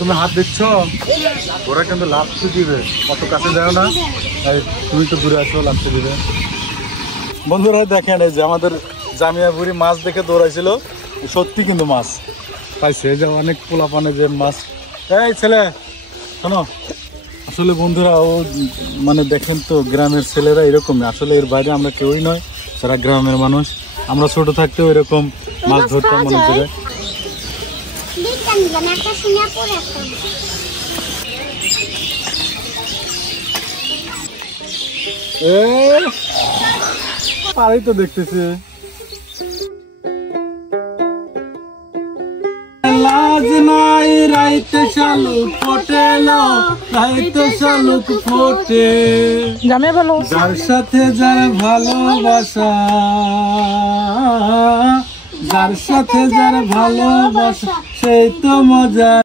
তুমি হাত দিচ্ছ, ওরা কিন্তু লাফতে দিবে, অত কাছে যাও না, তুমি তো দূরে আছো, লাফতে দিবে। বন্ধুরা দেখেন, এই যে আমাদের জামিয়া বুড়ি মাছ দেখে দৌড়াইছিল, সত্যি কিন্তু মাছ পাইছে। যে অনেক পোলাপানে যে মাছ। এই ছেলে শোনো, আসলে বন্ধুরা ও মানে দেখেন তো, গ্রামের ছেলেরা এরকমই, আসলে এর বাইরে আমরা কেউই নয় যারা গ্রামের মানুষ। আমরা ছোট থাকতেও এরকম মাছ ধরতাম মনে করে। পারি তো দেখতেছি। লাজ নাই রাইতে শালুক ফোটেলো, রাইতে শালুক ফোটে, যার সাথে যার ভালোবাসা, যার সাথে যার ভালোবাসা, সেই তো মজা।